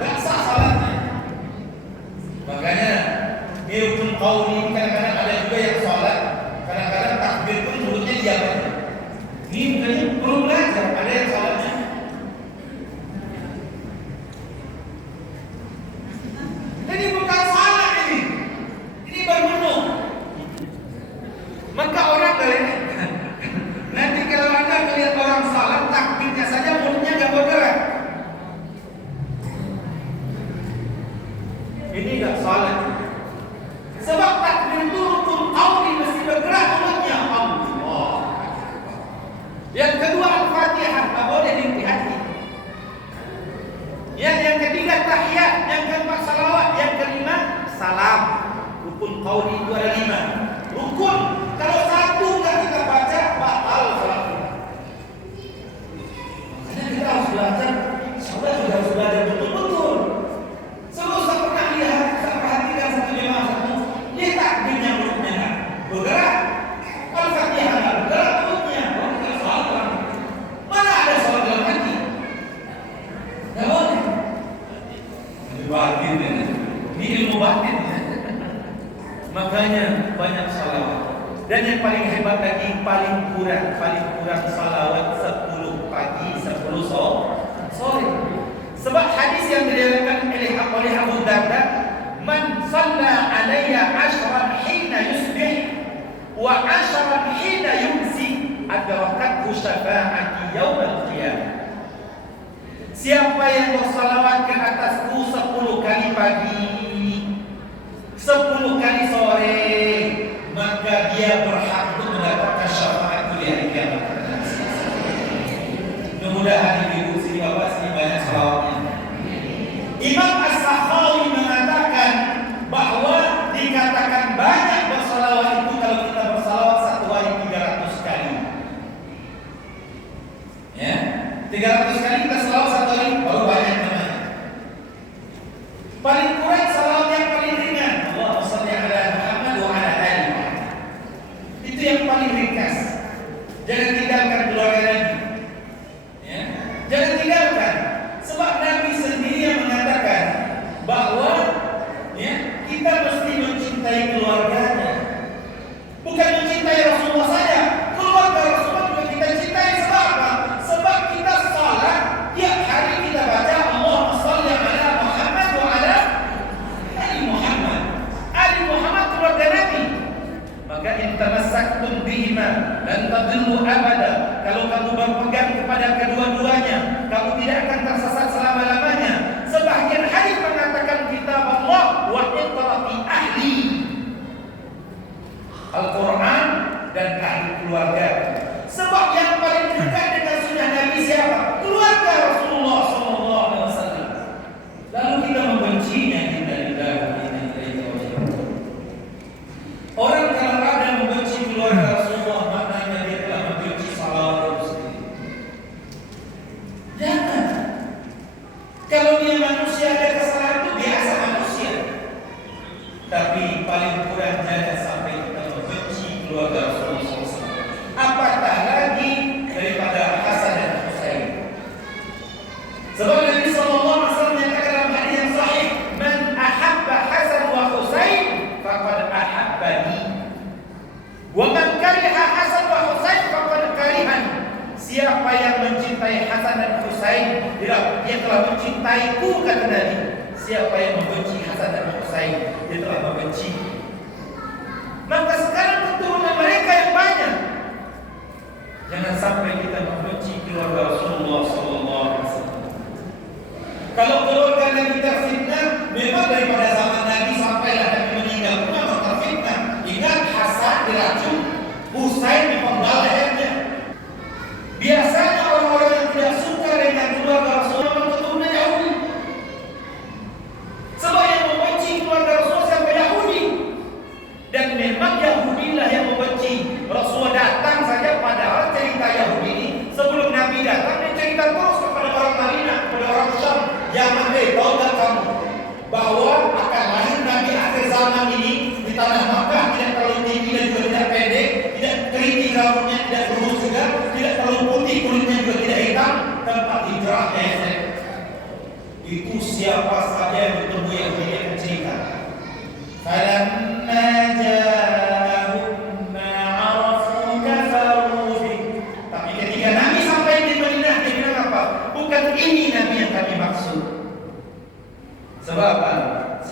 enggak sah salatnya. Makanya ini rukun qauli. Kadang-kadang ada juga yang salat, kadang-kadang takbir pun mulutnya diam. Ini bukannya perlu belajar. Ada yang salatnya ini bukan salat ini bermenu. Maka orang dari ini nanti kalau Anda melihat orang salat, takbirnya saja mulutnya enggak bergerak, ini enggak salat. Sebab takbir itu rukun qauli, mesti bergerak mulutnya. Allah. Yang kedua Al-Fatihah, tak boleh dihati. Yang ketiga tahiyat, yang keempat salawat, yang kelima salam. Rukun qauli itu ada 5. Rukun, kalau satu enggak kita baca, batal salat. Makanya kita harus belajar, salat juga harus belajar betul-betul. Sebelum saya pernah lihat, saya perhatikan satu jemaah satu, dia takbirnya mulutnya enggak bergerak, Al-Fatihah enggak bergerak mulutnya. Kalau salat, mana ada salat dalam hati? Enggak boleh. Ini batin ini. Ini ilmu batin. Makanya banyak salawat. Dan yang paling hebat lagi, paling kurang salawat 10 pagi, 10 sore. Sebab hadis yang diriwayatkan oleh Abu Darda, man shalla alayya 'ashran hina yusbih wa 'ashran hina yumsi adrakathu syafa'ati yaumil qiyamah. Siapa yang bersalawat ke atasku 10 kali pagi, 10 kali sore, maka dia berhak untuk mendapatkan syafaat di hari kiamat. Mudah-mudahan ibu sini bapak sini banyak salawatnya. Imam As-Sakhawi mengatakan bahwa dikatakan banyak bersalawat itu kalau kita bersalawat 1 hari 300 kali. Ya, 300 kali kita salawat 1 hari baru banyak namanya. Paling kurang salawat yang paling ringan, Allahumma shalli ala Muhammad wa ala ali Muhammad. Itu yang paling ringkas. Jangan tinggalkan keluarga Nabi. Ya, jangan tinggalkan. Sebab Nabi sendiri yang mengatakan bahwa ya, kita mesti mencintai keluarganya. Bukan mencintai Rasulullah saja, keluarga Rasulullah juga kita cintai. Sebab apa? Sebab kita salat tiap hari kita baca Allahumma shalli ala Muhammad wa ala ali Muhammad. Ali Muhammad keluarga Nabi. Maka in tamassaktum bihima lan tadillu abada. Kalau kamu berpegang kepada kedua-duanya, kamu tidak akan tersesat selama-lamanya. Sebagian hadis mengatakan kitab Allah wa itrati ahli, Al-Quran dan ahli keluarga. Sebab yang paling dekat dengan sunnah Nabi siapa? Keluarga Rasulullah SAW. Lalu kita membencinya. Orang kalau ada membenci keluarga Rasulullah, maknanya dia telah membenci salawat itu sendiri. Jangan. Kalau dia manusia ada kesalahan itu biasa manusia. Tapi paling kurang jangan sampai kita membenci keluarga Rasulullah SAW. Apatah lagi daripada Hasan dan Husain. Sebab Nabi SAW menyatakan dalam hadis yang sahih, man ahabba Hasan wa Husain faqad ahabbani, wa man kariha Hasan wa Husain faqad karihani. Siapa yang mencintai Hasan dan Husain, dia telah mencintaiku, kata Nabi. Siapa yang membenci Hasan dan Husain, dia telah membenci. Maka sekarang keturunan mereka yang banyak. Jangan sampai kita membenci keluarga Rasulullah SAW. Kalau keluarga Nabi terfitnah, memang daripada zaman Nabi sampailah Nabi meninggal pun memang terfitnah. Ingat, Hasan diracun, Husain dipenggal lehernya. Biasanya orang-orang yang tidak suka dengan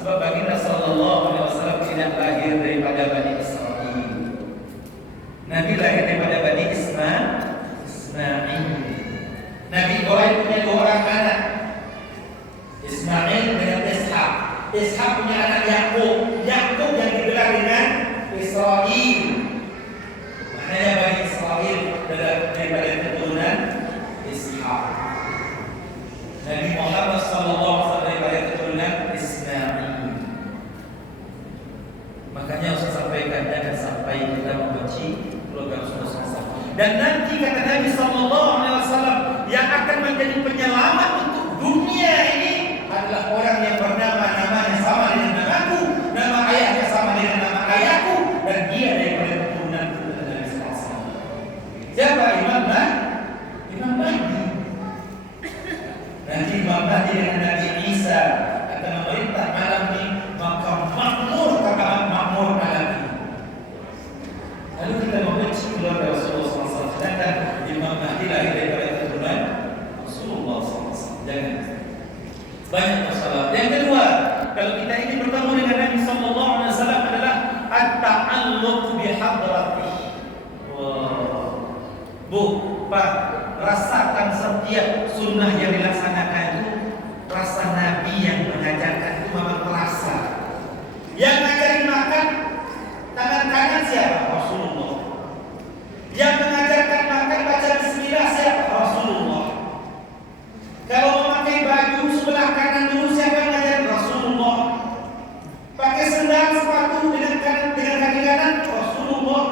Sebab baginda sallallahu alaihi wasallam tidak lahir daripada Bani Israil. Nabi lahir daripada Bani Ismail. Nabi Ibrahim punya 2 orang anak, Ismail dengan Ishak. Ishak punya anak Yakub. Yakub yang digelar dengan Israil. Maknanya Bani Israil daripada keturunan Ishak. Nabi Muhammad sallallahu alaihi wasallam daripada keturunan Ismail. Makanya saya sampaikan, jangan sampai kita membenci keluarga Rasulullah. Dan nanti kata Nabi sallallahu alaihi wasallam, yang akan menjadi penyelamat untuk dunia ini adalah orang yang bernama namanya sama dengan namaku, nama ayahnya sama dengan nama ayahku, dan dia daripada keturunan Nabi sallallahu alaihi wasallam. Siapa? Imam Mahdi. Nanti Imam Mahdi dengan Nabi Isa akan memerintah alam ini, maka makmur alam ini. Lalu kita membenci keluarga Rasulullah SAW, sedangkan Imam Mahdi lahir daripada keturunan Rasulullah SAW. Jangan banyak masalah. Yang kedua, kalau kita ini bertemu dengan Nabi Sallallahu Alaihi Wasallam adalah at-ta'alluq bi hadratih. Bu, Pak, rasakan setiap sunnah yang dilaksanakan itu rasa Nabi yang mengajarkan itu memang terasa. Yang ngajarin makan tangan kanan siapa? Rasulullah. Yang mengajarkan makan baca bismillah siapa? Rasulullah. Kalau memakai baju sebelah kanan dulu siapa yang ngajarin? Rasulullah. Pakai sendal sepatu dengan kaki kanan? Rasulullah.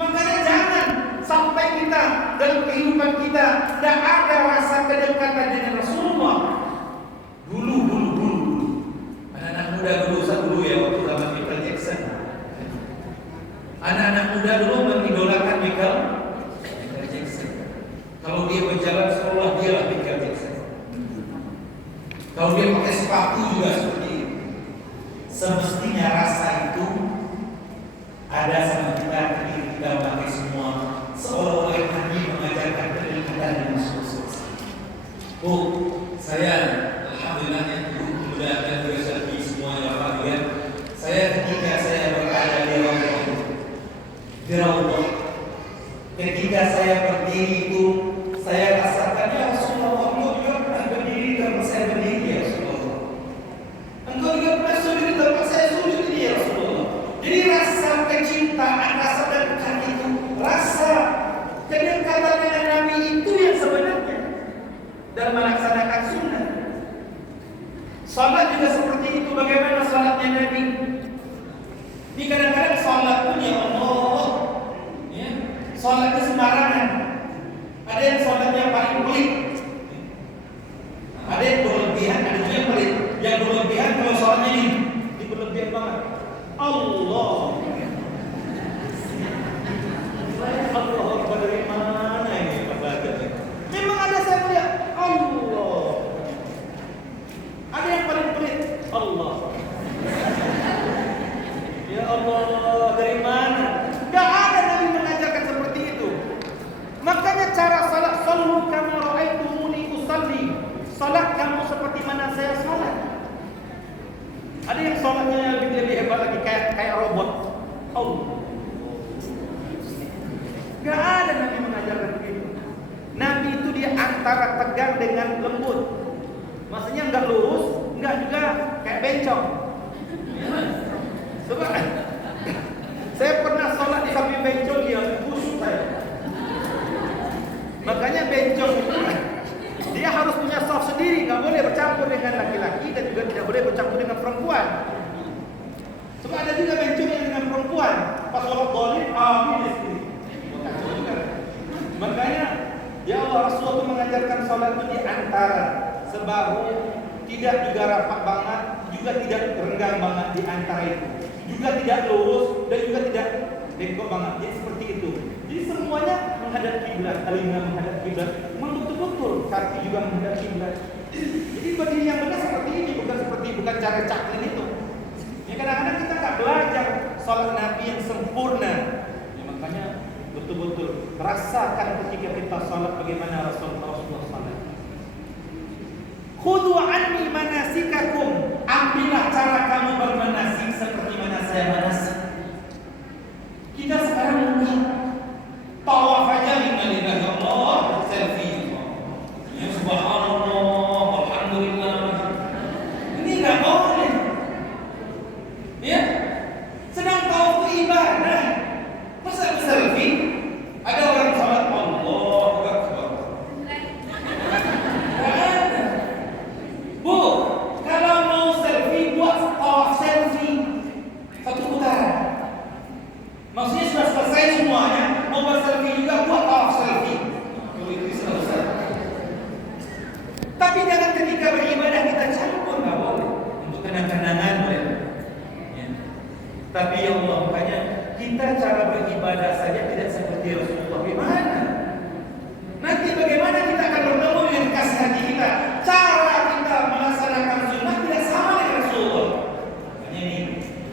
Makanya jangan sampai kita dalam kehidupan kita tidak ada rasa kedekatan dengan Rasulullah. Dulu. Anak-anak muda dulu ya, waktu zaman Michael Jackson. Anak-anak muda dulu mengidolakan Michael Jackson. Kalau dia berjalan seolah dialah Michael Jackson. Kalau dia pakai sepatu juga seperti itu. Semestinya rasa itu ada sama kita ketika kita memakai semua seolah-olah Nabi mengajarkan kedekatan dengan Rasulullah. Oh, saya alhamdulillah mudah dan rezeki semuanya Bapak ya. Saya ketika saya berada di Raudhah, ketika saya berdiri itu saya rasakan ya Rasulullah, engkau juga pernah berdiri tempat saya berdiri ya Rasulullah. Engkau juga pernah sujud di tempat saya sujud ya Rasulullah. Jadi rasa kecintaan, rasa dekat itu, rasa kedekatan dengan Nabi itu yang sebenarnya dalam melaksanakan sunnah. Salat juga seperti itu. Bagaimana salatnya Nabi? Ini kadang-kadang salat pun ya Allah, ya, salatnya sembarangan. Ada yang salatnya paling pelit, ada yang berlebihan, ada juga yang pelit. Yang berlebihan kalau salatnya ini berlebihan banget. Allah dari mana ini Bapak? Memang ada saya lihat Allah. Ada yang paling pelit Allah. Ya Allah, dari mana? Gak ada Nabi mengajarkan seperti itu. Makanya cara salat, sallu kama ra'aitumuni usalli. Salat kamu seperti mana saya salat. Ada yang salatnya lebih hebat lagi kayak robot. Allah. Gak ada Nabi mengajarkan begitu. Nabi itu dia antara tegang dengan lembut. Maksudnya enggak lurus, enggak juga kayak bencong. Coba. Saya pernah sholat di samping bencong dia khusyuk saya. Makanya bencong itu dia harus punya saf sendiri, enggak boleh bercampur dengan laki-laki dan juga tidak boleh bercampur dengan perempuan. Sebab ada juga bencong yang dengan perempuan. Pas sholat dhalim, amin. Makanya ya Allah, Rasulullah itu mengajarkan sholat itu di antara sebahu, tidak juga rapat banget, juga tidak renggang banget di antara itu, juga tidak lurus dan juga tidak bengkok banget. Jadi seperti itu. Jadi semuanya menghadap kiblat, telinga menghadap kiblat, betul-betul kaki juga menghadap kiblat. Jadi berdiri yang benar seperti ini, bukan cara caklin itu. Ya kadang-kadang kita nggak belajar sholat Nabi yang sempurna. Ya makanya betul-betul rasakan ketika kita salat bagaimana Rasulullah salat. Khudhu anni manasikakum, ambillah beribadah saja tidak seperti Rasulullah, gimana? Nanti bagaimana kita akan bertemu dengan kasih hati kita? Cara kita melaksanakan sunnah tidak sama dengan Rasulullah. Makanya ini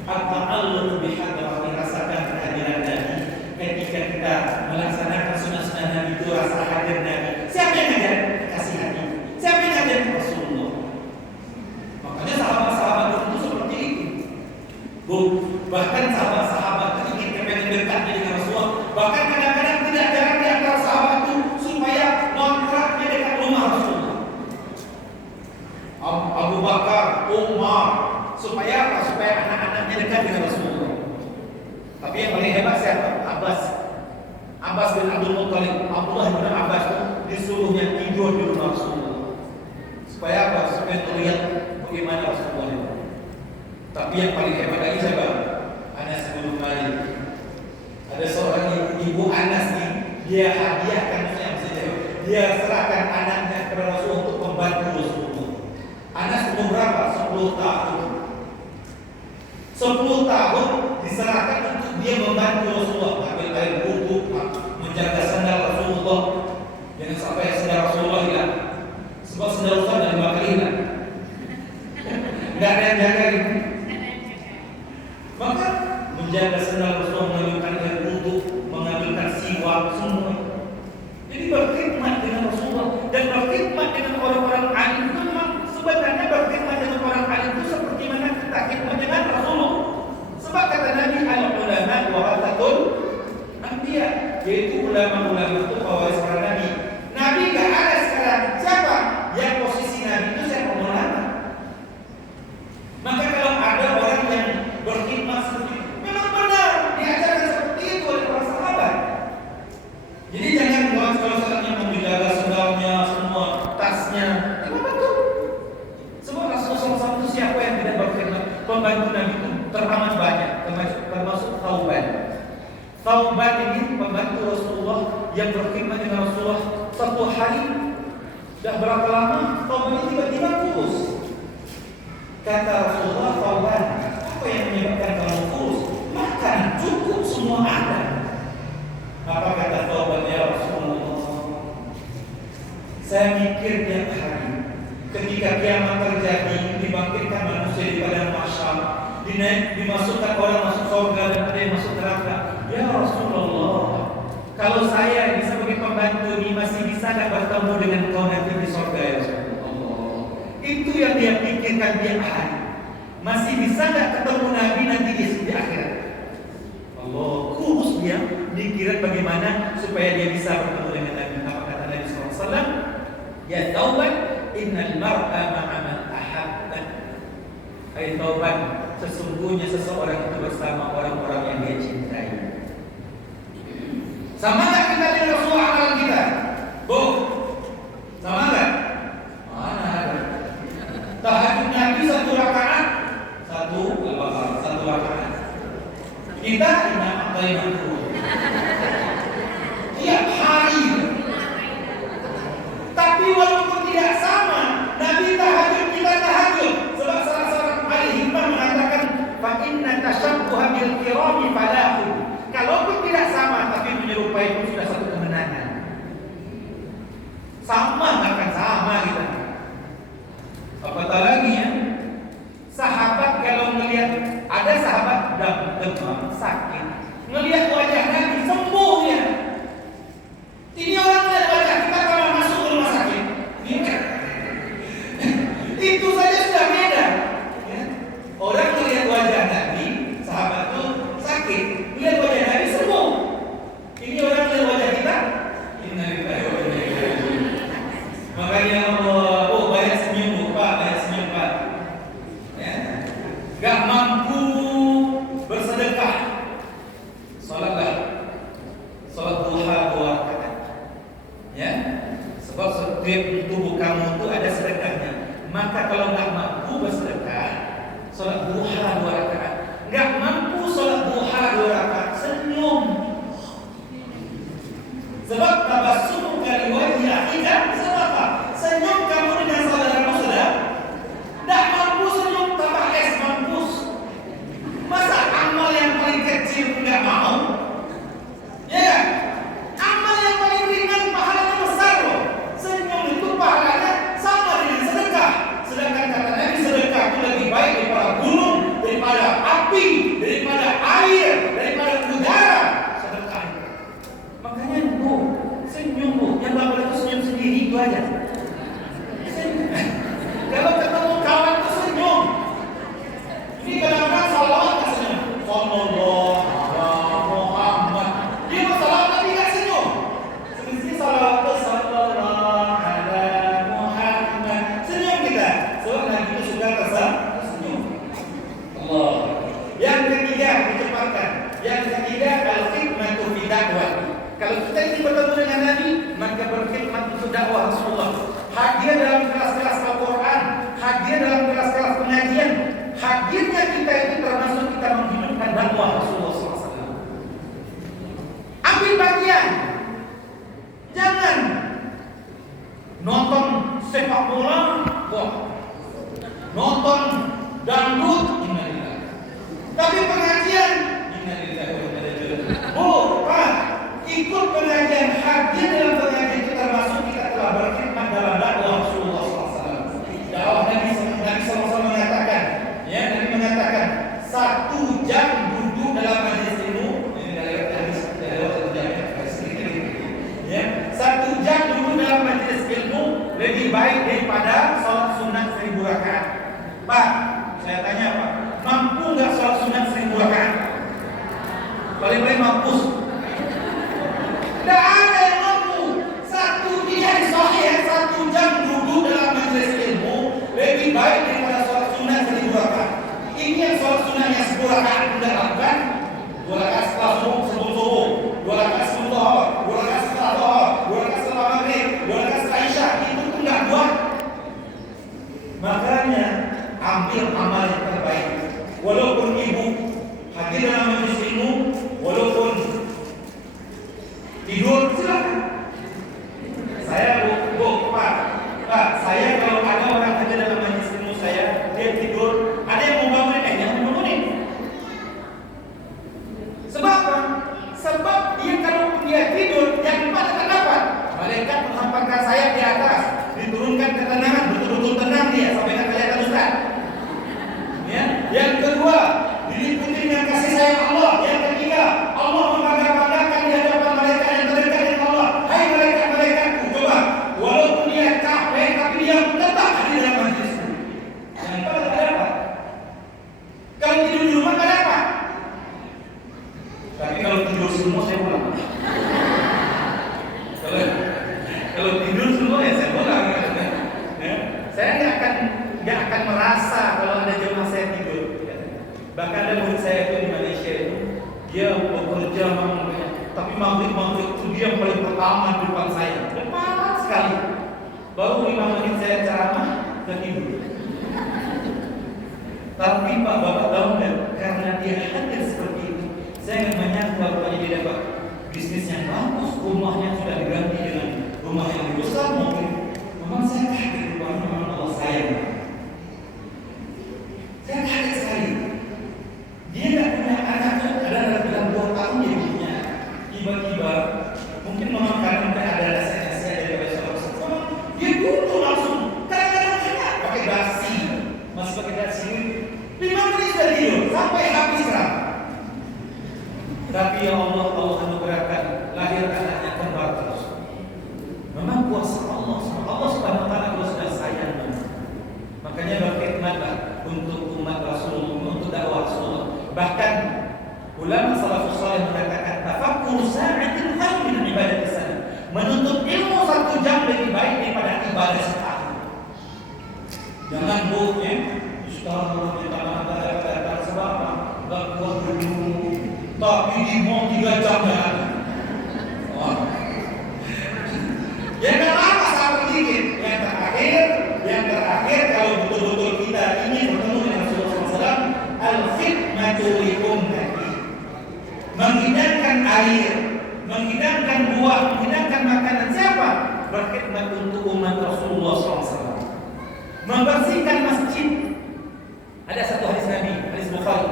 at-ta'alluq bihadrati, rasakan kehadiran Nabi. Ketika kita melaksanakan sunnah-sunnah Nabi itu rasa hadir Nabi. Siapa yang ngajar? Kasih hati. Siapa yang ngajar? Rasulullah. Makanya sahabat-sahabat itu seperti itu. Bahkan sahabat-sahabat itu ingin kepengen dekat dengan Rasulullah. Bahkan kadang-kadang tidak jarang di antara sahabat itu supaya kontraknya dekat rumah Rasulullah. Abu Bakar, Umar, supaya apa? Supaya anak-anaknya dekat dengan Rasulullah. Tapi yang paling hebat siapa? Abbas bin Abdul Muttalib. Abdullah bin Abbas itu disuruhnya tidur di rumah Rasulullah. Supaya apa? Supaya terlihat bagaimana Rasulullah itu. Tapi yang paling hebat lagi siapa? Anas bin Malik. Ada seorang ibu Anas nih, dia hadiahkan, dia serahkan anaknya kepada Rasulullah untuk membantu Rasulullah. Anas umur berapa? 10 tahun. 10 tahun diserahkan untuk dia membantu Rasulullah, mengambil air wudu, menjaga sandal Rasulullah, jangan sampai sandal Rasulullah hilang. Sebab sandal Rasulullah dan bakal hilang. Enggak ada yang jagain. Maka menjaga sandal Rasulullah, mengambilkan air wudu, mengambilkan siwak, semua. Jadi berkhidmat dengan Rasulullah dan berkhidmat dengan orang-orang alim itu memang sebenarnya berkhidmat dengan orang alim itu seperti mana kita khidmat dengan Rasulullah. Sebab kata Nabi al-ulama warasatul anbiya, yaitu ulama-ulama itu pewaris para nabi. Nabi enggak ada sekarang. Siapa yang posisi nabi itu? Siapa? Ulama. Maka kalau ada orang yang berkhidmat seperti itu, memang benar diajarkan seperti itu oleh para sahabat. Jadi jangan kalau saatnya menjaga sendalnya, semua tasnya, memang betul. Semua Rasulullah SAW itu siapa yang tidak berkhidmat? Pembantu Nabi itu teramat banyak, termasuk Thauban. Thauban ini pembantu Rasulullah yang berkhidmat dengan Rasulullah satu hari. Dah berapa lama Thauban ini tiba-tiba kurus. Kata Rasulullah, Thauban, apa yang menyebabkan kamu kurus? Makan cukup, semua ada. Apa kata Thauban? Ya Rasulullah, saya mikir tiap hari ketika kiamat terjadi, dibangkitkan manusia di padang mahsyar, dimasukkan orang masuk surga dan ada yang masuk neraka. Ya Rasulullah, kalau saya ini sebagai pembantu ini masih bisa tak bertemu dengan kau nanti di surga ya Rasulullah. Itu yang dia pikirkan tiap hari. Masih bisa tak ketemu Nabi nanti di akhirat. Allah, kurus dia pikiran bagaimana supaya dia bisa bertemu dengan Nabi. Apa kata Nabi SAW? Ya Thauban, innal mar'a ma'a man ahabba. Hai Thauban, sesungguhnya seseorang itu bersama orang-orang yang dia cintai. Sama tak kita dengan Rasulullah amalan kita? Bu, sama tak? Mana ada? Tahajud Nabi 1 rakaat, 1 Al-Baqarah, 1 rakaat. Kita inna a'tainahu. Tiap hari. Tapi walaupun tidak sama, Nabi tahajud, kita tahajud. Sebab salah seorang ahli hikmah mengatakan, fa inna tashabbuha bil kirami falahu. Kalaupun tidak sama tapi menyerupai itu sudah satu kemenangan. Sama akan sama kita. Apatah lagi ya, sahabat kalau melihat ada sahabat demam sakit, melihat wajah Nabi sembuh ya. Ini orang melihat wajah kita kalau masuk ke rumah sakit, itu saja sudah beda. Ya. Orang melihat wajah Nabi, sahabat itu sakit, melihat wajah Nabi sembuh. Ini orang melihat wajah kita, innalillahi wa inna ilaihi raji'un. Makanya Allah, oh banyak senyum Pak, banyak senyum Pak. Ya. Gak mampu bersedekah, salatlah mengamalkan dakwah Rasulullah SAW. Ambil bagian. Jangan nonton sepak bola, wah, nonton dangdut, innalillah. Tapi pengajian, innalillah wa inna ilaihi raji'un. Oh, Pak, ikut pengajian, hadir dalam pengajian itu termasuk kita telah berkhidmat dalam dakwah Rasulullah SAW. Dakwah Nabi SAW mengatakan, ya, Nabi mengatakan 1 jam duduk dalam majelis ilmu. Ini dari hadis dari satu jam ya. 1 jam duduk dalam majelis ilmu lebih baik daripada sholat sunat 1000 rakaat. Pak, saya tanya Pak, mampu nggak sholat sunat 1000 rakaat? Paling-paling mampus. Tidak ada yang mampu. Satu jam duduk dalam majelis ilmu lebih baik daripada sholat sunat 1000 rakaat. Ini yang sholat sunatnya 10 rakaat tidak lakukan. 2 rakaat setelah subuh, sebelum subuh, 2 rakaat sebelum zuhur, 2 rakaat setelah zuhur, 2 rakaat setelah maghrib, 2 rakaat setelah isya, itu pun nggak buat. Makanya ambil amal yang terbaik. Walaupun ibu hadir dalam majelis ilmu, walaupun tidur, silakan. Saya Pak, saya kalau ada orang hadir dalam majelis ilmu saya, dia tidur, ada yang mau bangunin, jangan bangunin. Sebab apa? Sebab dia tidur, yang 4 akan dapat. Malaikat menghamparkan sayap di atas, diturunkan ketenangan, betul-betul tenang dia sampai tak kelihatan Ustaz. Ya. Yang kedua, diliputi dengan kasih sayang Allah. Yang ketiga, Allah membangga-banggakan di hadapan malaikat yang terdekat dengan Allah. Hai malaikat-malaikatku, coba, walaupun dia capek, tapi dia tetap hadir dalam majlis. Yang 4 tak dapat. Kalau tidur di rumah tak dapat. Tapi kalau tidur semua saya pulang. Kalau tidur semua ya saya pulang. Ya. Saya nggak akan merasa kalau ada jemaah saya tidur. Bahkan ada murid saya itu di Malaysia itu, dia bekerja tapi maghrib itu dia paling pertama di depan saya. Depan sekali. Baru 5 menit saya ceramah dan tidur. Tapi Pak Bapak tahu nggak? Karena dia hadir seperti itu, saya nggak menyangka rupanya dia dapat bisnis yang bagus, rumahnya sudah diganti dengan rumah yang lebih besar mungkin. Memang saya kaget rupanya memang Allah sayang. Saya kaget sekali. Dia nggak punya anak tuh, ada dalam 2 tahun dia punya. Tiba-tiba mungkin memang karena ada rasa-rasa dari seorang dia butuh langsung. Kadang-kadang enak pakai dasi, masih pakai dasi. 5 menit sudah tidur sampai habis seram. Tapi ya Allah anugerahkan lahir anaknya kembar terus. Memang kuasa Allah Subhanahu wa taala sudah sayang. Makanya berkhidmatlah untuk umat Rasulullah, untuk dakwah Rasulullah. Bahkan ulama salafus saleh mengatakan tafakkur sa'atin khairun min ibadati sana. Menuntut ilmu 1 jam lebih baik daripada ibadah setahun. Jangan ya. Ustaz kita kata sebab enggak kuat dulu. Tapi di mau 3 jam ya. Ya enggak apa sabar dikit. Yang terakhir kalau betul-betul kita ingin bertemu dengan Rasulullah SAW, al-khidmatu li ummati. Menghidangkan air, menghidangkan buah, menghidangkan makanan siapa? Berkhidmat untuk umat Rasulullah SAW. Membersihkan masjid. Ada satu hadis Nabi, hadis Bukhari.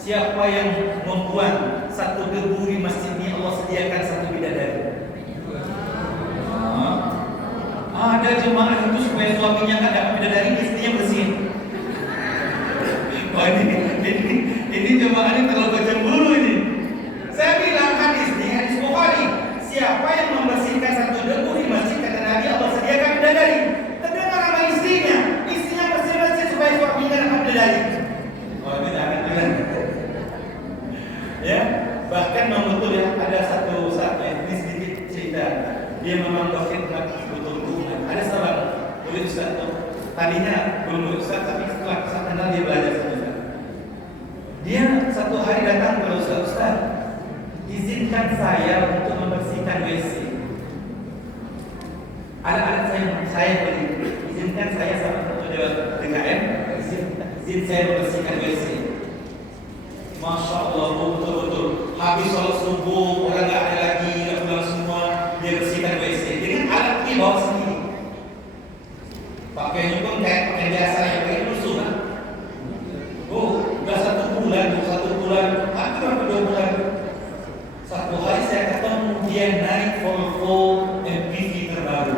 Siapa yang membuang 1 debu di masjid ini, Allah sediakan 1 bidadari. Ada jemaah itu supaya suaminya nggak dapat bidadari, istrinya bersih. Wah ini jemaah ini terlalu cemburu ini. Saya bilang hadis Bukhari. Siapa yang membersihkan 1 debu di masjid, kata Nabi, Allah sediakan bidadari. Terdengar sama istrinya bersih-bersih supaya suaminya dapat bidadari. Oh ini jangan bilang. Ya, bahkan memang betul ya, ada satu saat ini sedikit cerita. Dia memang berkhidmat betul-betul. Ada seorang murid Ustaz tuh, tadinya belum murid Ustaz, tapi setelah Ustaz kenal dia belajar sama Ustaz. Dia satu hari datang ke Ustaz, izinkan saya untuk membersihkan WC. Anak-anak saya beri, izinkan saya sama satu DKM, izin saya membersihkan WC. Masya Allah, betul-betul. Habis sholat subuh, orang nggak ada lagi, nggak pulang semua, dia bersihkan WC dengan alat ini bawa sendiri. Pakainya pun kayak pakai biasa yang pakai musuh kan? Oh, udah 1 bulan, hampir 2 bulan. Satu hari saya ketemu dia naik Volvo MPV terbaru.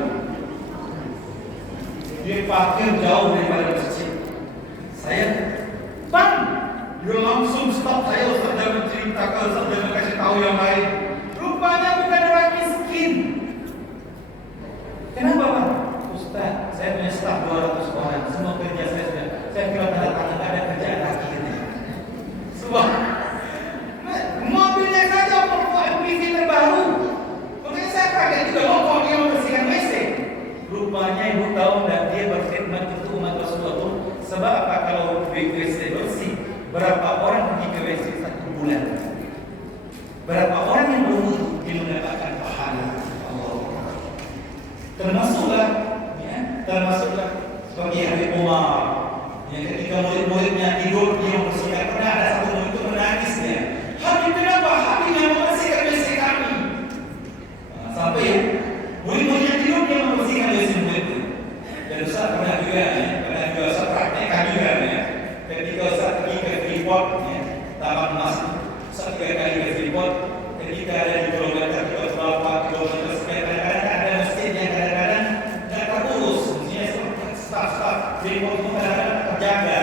Dia parkir jauh daripada masjid. Saya, Bang, dia langsung stop saya. Ustaz jangan ceritakan, Ustaz jangan kasih tahu yang lain. Rupanya bukan orang miskin. Kenapa, Bang? Ustaz, saya punya staf 200 orang, semua kerja saya sudah. Saya kira tanda tangan ada kerjaan lagi. Sebab mobilnya saja Volvo MPV terbaru. Makanya saya kaget juga loh kalau dia membersihkan WC. Rupanya ibu tahu dan dia berkhidmat untuk umat Rasulullah. Sebab apa kalau WC bersih? Berapa orang pergi ke WC 1 bulan? Berapa orang yang berwudu dia mendapatkan pahala Allah. Termasuklah sebagai Habib Umar yang ketika murid-muridnya tidur dia membersihkan. Pernah ada satu murid itu menangis dia. Habib kenapa? Habib yang membersihkan WC kami. Sampai murid-muridnya tidur dia membersihkan WC murid. Dan Ustaz pernah juga Ustaz praktekkan juga ya. Ketika Ustaz pergi ke Freeport Taman Emas, Ustaz 3 kali ke Freeport. Ketika ada di kilometer berapa kilometer sekian, kadang-kadang ada masjid yang kadang-kadang nggak terurus. Staf Freeport itu kadang-kadang terjaga.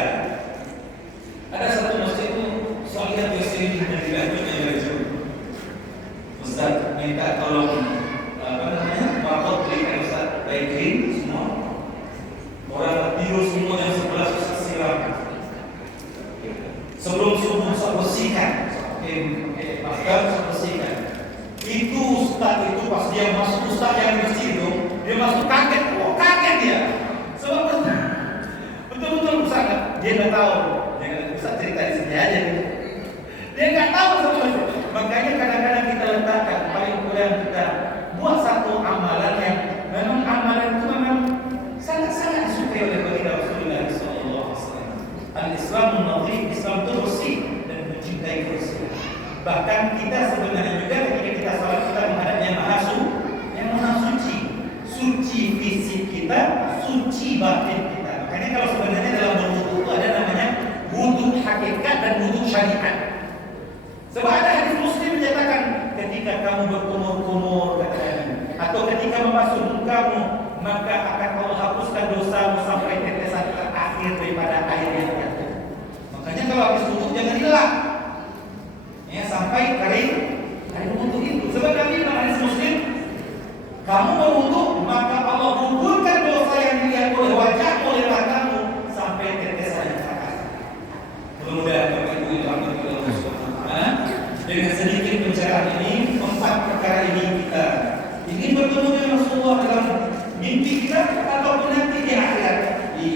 Ada satu masjid itu soalnya WC dan dibantunya dari Ustaz minta tolong waktu berikan Ustaz baik semua orang tidur semua yang sebelah Ustaz siram. Sebelum subuh Ustaz bersihkan. Ustaz bersihkan. Itu Ustaz itu pas dia masuk, Ustaz yang bersih itu dia masuk kaget. Oh kaget dia. Sebab betul-betul Ustaz dia nggak tahu. Ustaz cerita di sini aja. Dia nggak tahu sama itu. Makanya kadang-kadang kita letakkan paling kurang kita buat satu amalan yang memang amalan itu memang sangat-sangat disukai oleh baginda Rasulullah SAW. Al-Islam menafsir Islam itu bersih dan mencintai bersih. Bahkan kita sebenarnya juga ketika kita salat kita menghadap yang maha suci. Suci fisik kita, suci batin kita. Makanya kalau sebenarnya dalam berwudu itu ada namanya wudu hakikat dan wudu syariat. Sebab ada hadis Muslim menyatakan ketika kamu berkumur-kumur atau ketika membasuh mukamu maka akan Allah hapuskan dosamu sampai tetesan terakhir daripada air yang jatuh. Makanya kalau habis wudu jangan dilap. Ya sampai kering air wudu itu. Sebab Nabi dalam hadis Muslim kamu berwudu maka Allah gugurkan dosa yang dilihat oleh wajahmu oleh matamu sampai tetesan yang terakhir. Mudah-mudahan Bapak Ibu dirahmati Allah Subhanahu wa taala. Dengan sedikit pencerahan ini, 4 perkara ini kita ingin bertemu dengan Rasulullah dalam mimpi kita ataupun nanti di akhirat di